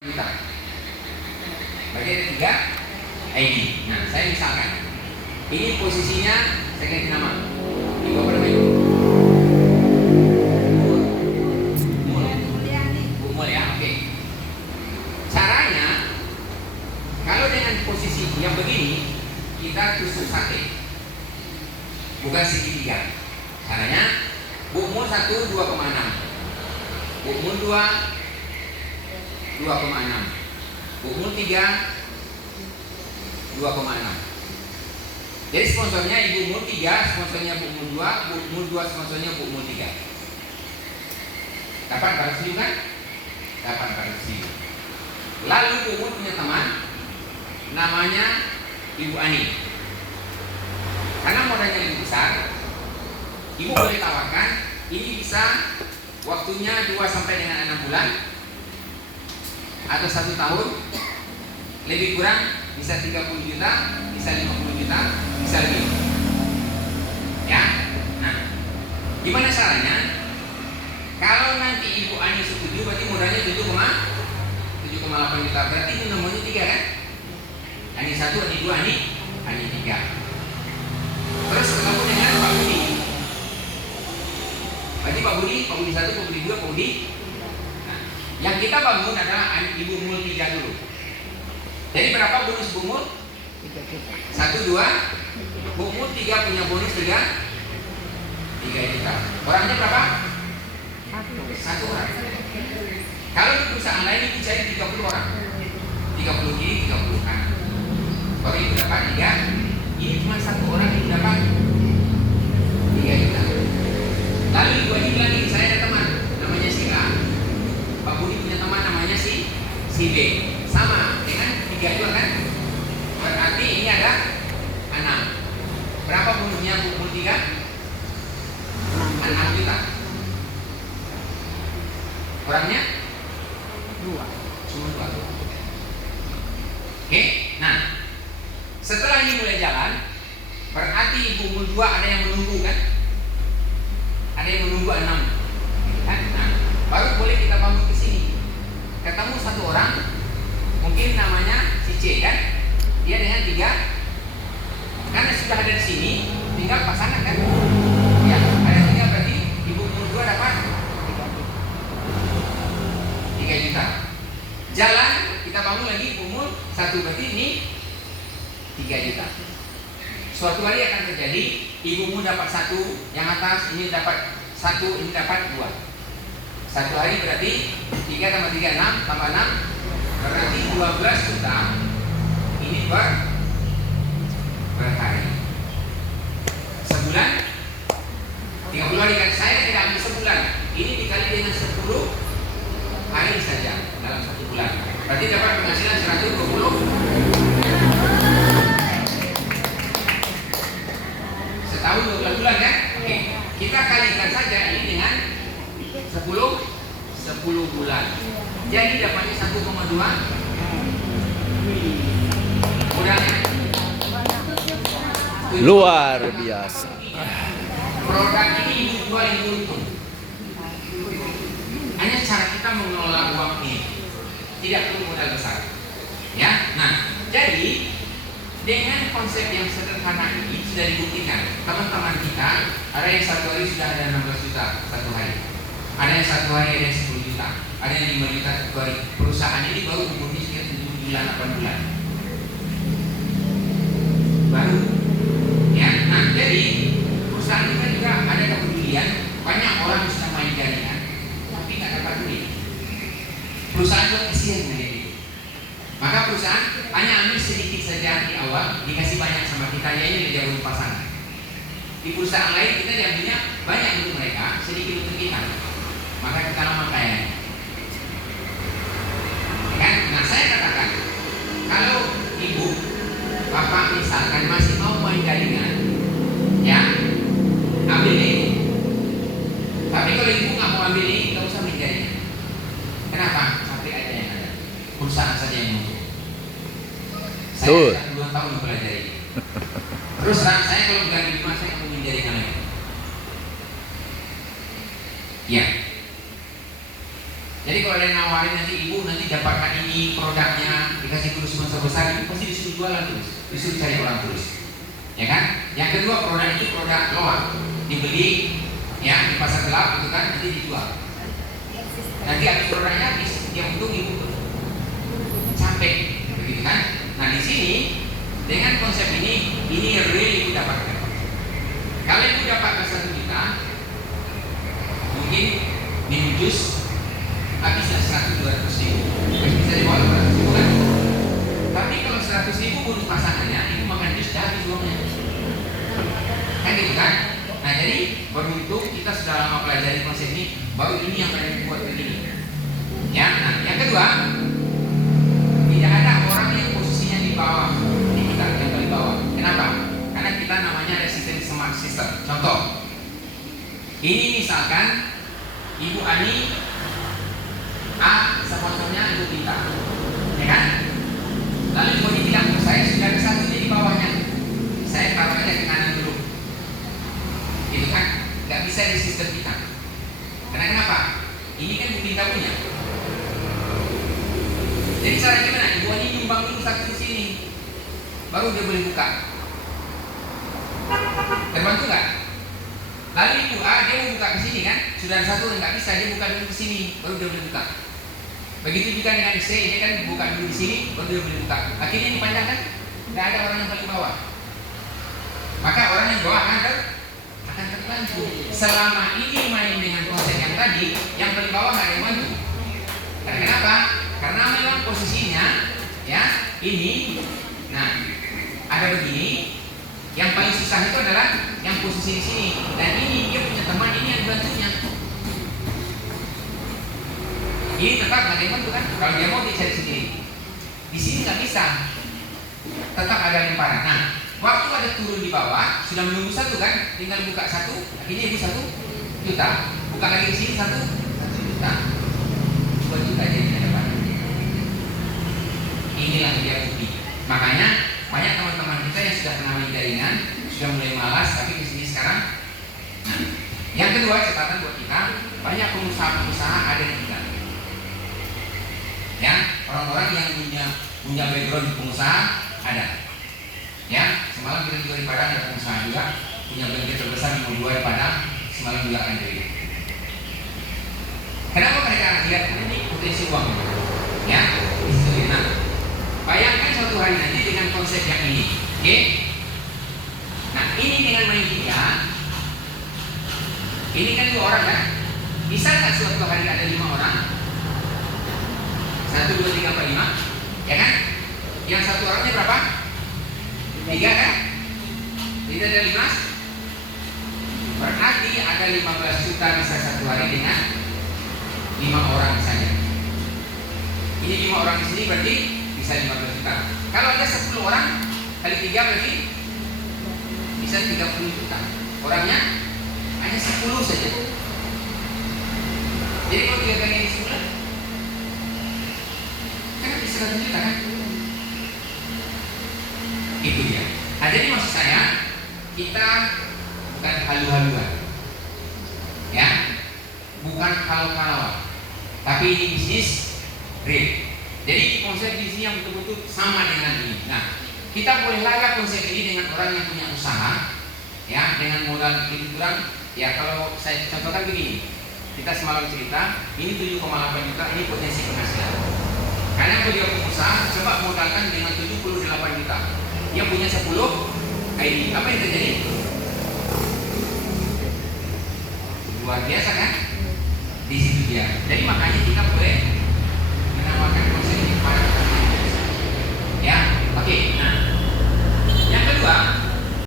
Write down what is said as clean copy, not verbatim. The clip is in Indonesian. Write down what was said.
juta. Bagian ketiga ID. Nah, saya misalkan ini posisinya saya ganti nama. Ibu apa namanya? Bu Mul ya, oke. Caranya kalau dengan posisi yang begini kita tusuk sate, bukan segitiga. Caranya Bu Mul 1 2,6, Bu Mul 2 2,6, Bu Mul 3 2,6. Jadi sponsornya Ibu Mul 3, sponsornya Bu Mul 2, Bu Mul 2 sponsornya Bu Mul 3. Dapat 400.000 kan? Dapat 400.000. Lalu Bu Mul punya teman namanya Ibu Ani. Karena modalnya lebih besar, Ibu boleh tawarkan ini bisa waktunya 2 sampai dengan 6 bulan atau 1 tahun, lebih kurang bisa 30 juta, bisa 50 juta, bisa lebih. Ya. Nah, gimana caranya? Kalau nanti Ibu Ani setuju, berarti modalnya 7,8 juta. Berarti ini nomornya 3 kan? Ani 1, Ani 2, Ani 3. Terus ketemu dengan Pak Budi. Berarti Pak Budi 1, Pak Budi 2, Pak Budi. Nah, yang kita bangun adalah Ibu Mul 3 dulu. Jadi berapa bonus Bu Mul? 1, 2. Bu Mul 3 punya bonus 3 juta. Orangnya berapa? 1 orang. Kalau di perusahaan lain itu cari 30 orang. 30 kiri, 30 kanan. Kalau Ibu dapat 3, ini cuma 1 orang yang dapat 3 juta. Lalu Ibu Ani bilang, saya ada teman namanya si A. Pak Budi punya teman namanya si B. Sama dengan 3 juga kan? Berarti ini ada 6. Berapa bonusnya Bu Mul 3? 6 juta. Orangnya 2. Cuma 2. Oke, nah setelah ini mulai jalan, berarti Ibu Mul 2 ada yang menunggu kan? Ada yang menunggu 6 kan? Nah, baru boleh kita bangun ke sini. Ketemu 1 orang, mungkin namanya si C kan? Dia dengan 3, karena sudah ada di sini, tinggal pasangan kan? Ya, ada 3 berarti Ibu Mul 2 dapat 3 juta. Jalan, kita bangun lagi Ibu Mul 1, berarti ini 3 juta. Suatu hari akan terjadi Ibu Mul dapat 1, yang atas ini dapat 1, ini dapat 2. Satu hari berarti 3 tambah 3 6 tambah 6 berarti 12 juta. Ini per hari. Sebulan 30 hari kan, saya tidak ambil sebulan. Ini dikali dengan 10 hari saja dalam 1 bulan. Berarti dapat penghasilan 120. Setahun 12 bulan kan? Oke. Kita kalikan saja ini dengan 10 bulan. Jadi dapatnya 1,2. Modalnya luar biasa. Produk ini Ibu jual yang untung. Hanya cara kita mengelola uang ini, tidak perlu modal besar. Ya, nah jadi dengan konsep yang sederhana ini sudah dibuktikan. Teman-teman kita ada yang 1 hari sudah ada 16 juta 1 hari. Ada yang 1 hari ada yang 10 juta, ada yang 5 juta 1 hari. Perusahaan ini baru umurnya sekitar 7 bulan 8 bulan. Baru. Ya, nah jadi perusahaan kita juga ada kepedulian. Banyak orang yang sudah main jaringan tapi nggak dapat duit. Perusahaan itu kasihan dengan itu. Maka perusahaan hanya ambil sedikit saja di awal, dikasih banyak sama kita, ya ini dijauhin pasangan. Di perusahaan lain kita diambilnya banyak untuk mereka, sedikit untuk kita. Maka kita lama kaya. Kan? Nah saya katakan, kalau ibu, bapak misalkan masih mau main jaringan, ya ambil ini. Tapi kalau ibu nggak mau ambil ini, nggak usah main jaringan. Kenapa? Sampai aja yang ada. Perusahaan saja yang mau. Saya sudah 2 tahun belajar ini. Terus terang saya kalau ganti rumah saya mau main jaringan lagi. Ya. Jadi kalau ada yang nawarin nanti ibu nanti dapatkan ini produknya, dikasih terus sponsor besar, itu pasti disuruh jualan terus, disuruh cari orang terus, ya kan? Yang kedua produk itu produk loak, dibeli ya di pasar gelap itu kan nanti dijual. Nanti habis produknya habis, dia untung ibu sampai begitu kan? Nah di sini dengan konsep ini real ibu dapatkan. Kalau ibu dapat 1 juta, mungkin minum jus habisnya 100-200 ribu, bisa dibawa 200 ribu kan? Tapi kalau 100 ribu bonus pasangannya, ibu makan jus dah habis uangnya, kan gitu kan? Nah jadi beruntung kita sudah lama pelajari konsep ini, baru ini yang kalian buat begini. Ya, nah yang kedua, tidak ada orang yang posisinya di bawah, di kita yang paling bawah. Kenapa? Karena kita namanya ada sistem smart system. Contoh, ini misalkan Ibu Ani A sponsornya Ibu Tita, ya kan? Lalu Ibu Ani bilang, saya sudah ada satu di bawahnya, saya taruh aja ke kanan dulu, itu kan? Gak bisa di sistem kita. Karena kenapa? Ini kan Ibu Tita punya. Jadi cara gimana? Ibu Ani nyumbang dulu satu di sini, baru dia boleh buka. Terbantu nggak? Lalu Ibu A dia mau buka ke sini kan? Sudah ada satu yang nggak bisa, dia buka dulu ke sini, baru dia boleh buka. Begitu juga dengan C, dia kan buka dulu di sini, baru dia boleh buka. Akhirnya dipanjangkan, nggak ada orang yang paling bawah. Maka orang yang bawah akan terbantu. Selama ini main dengan konsep yang tadi, yang paling bawah nggak ada yang bantu. Karena kenapa? Karena memang posisinya, ya ini, nah ada begini. Yang paling susah itu adalah yang posisi di sini, dan ini dia punya teman ini yang bantunya. Ini tetap nggak ada yang bantu kan? Kalau dia mau dia cari sendiri. Di sini nggak bisa, tetap ada lemparan. Nah, waktu ada turun di bawah sudah menunggu satu kan, tinggal buka satu, akhirnya ibu 1 juta, buka lagi di sini 1 juta, 2 juta jadi dapat. Inilah dia bukti. Makanya banyak teman-teman kita yang sudah pernah main jaringan, sudah mulai malas, tapi di sini sekarang. Nah, yang kedua catatan buat kita, banyak pengusaha-pengusaha ada di kita. Ya, orang-orang yang punya background di pengusaha ada. Ya, semalam kita juga di Padang ada pengusaha juga, punya bengkel terbesar nomor 2 di Padang, semalam juga akan jadi. Kenapa mereka lihat ini potensi uang? Ya, itu. Nah, bayangkan suatu hari nanti dengan konsep yang ini, oke? Nah ini dengan main 3, ini kan 2 orang kan? Bisa nggak suatu hari ada 5 orang? 1, 2, 3, 4, 5, ya kan? Yang 1 orangnya berapa? 3 kan? Tidak ada 5. Berarti ada 15 juta bisa satu hari dengan 5 orang saja. Ini 5 orang di sini berarti bisa 15 juta. Kalau ada 10 orang kali 3 berarti bisa 30 juta. Orangnya hanya 10 saja. Jadi kalau 3 kali 10 kan bisa 100 juta kan? Itu dia. Nah jadi maksud saya, kita bukan halu-haluan, ya, bukan kalau-kalau, tapi ini bisnis real. Jadi konsep bisnis yang betul-betul sama dengan ini. Nah, kita boleh laga konsep ini dengan orang yang punya usaha, ya, dengan modal kurang. Ya, kalau saya contohkan begini, kita semalam cerita, ini 7,8 juta, ini potensi penghasilan. Karena beliau pengusaha, coba modalkan dengan 78 juta. Dia punya 10 ID. Apa yang terjadi? Luar biasa kan? Di situ dia. Jadi makanya kita boleh menamakan konsep